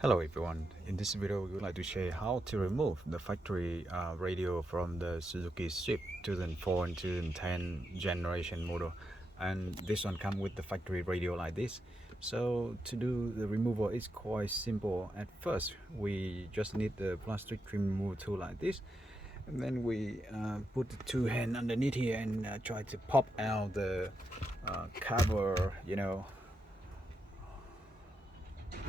Hello everyone, in this video we would like to share how to remove the factory radio from the Suzuki Swift 2004 and 2010 generation model, and this one comes with the factory radio like this. So to do the removal is quite simple. At first we just need the plastic trim removal tool like this, and then we put the two hands underneath here and try to pop out the cover,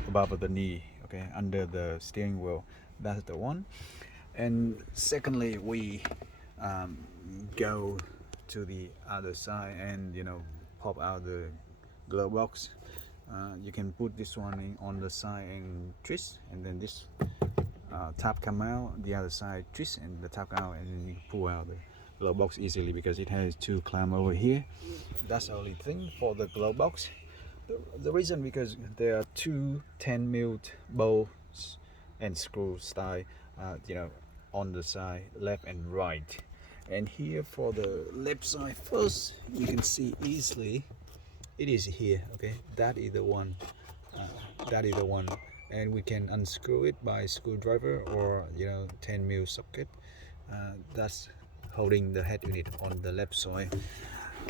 above the knee, okay, under the steering wheel. That's the one. And secondly, we go to the other side and pop out the glove box. You can put this one on the side and twist, and then this tab come out, the other side twist, and the tab out, and then you pull out the glove box easily because it has two clamp over here. That's the only thing for the glove box. The reason because there are two 10mm bolts and screw style, on the side, left and right. And here for the left side first, you can see easily it is here. Okay, that is the one. And we can unscrew it by screwdriver or 10mm socket. That's holding the head unit on the left side.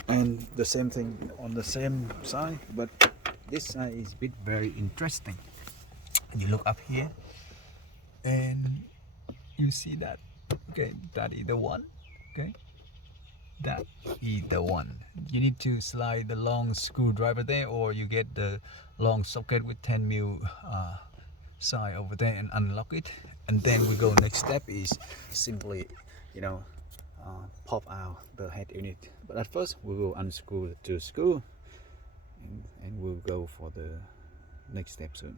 And the same thing on the same side, but this side is a bit very interesting. You look up here and you see that, okay, that is the one. Okay, that is the one. You need to slide the long screwdriver there, or you get the long socket with 10mm side over there and unlock it. And then we go, next step is simply pop out the head unit. But at first we will unscrew the two screws, and we'll go for the next step soon.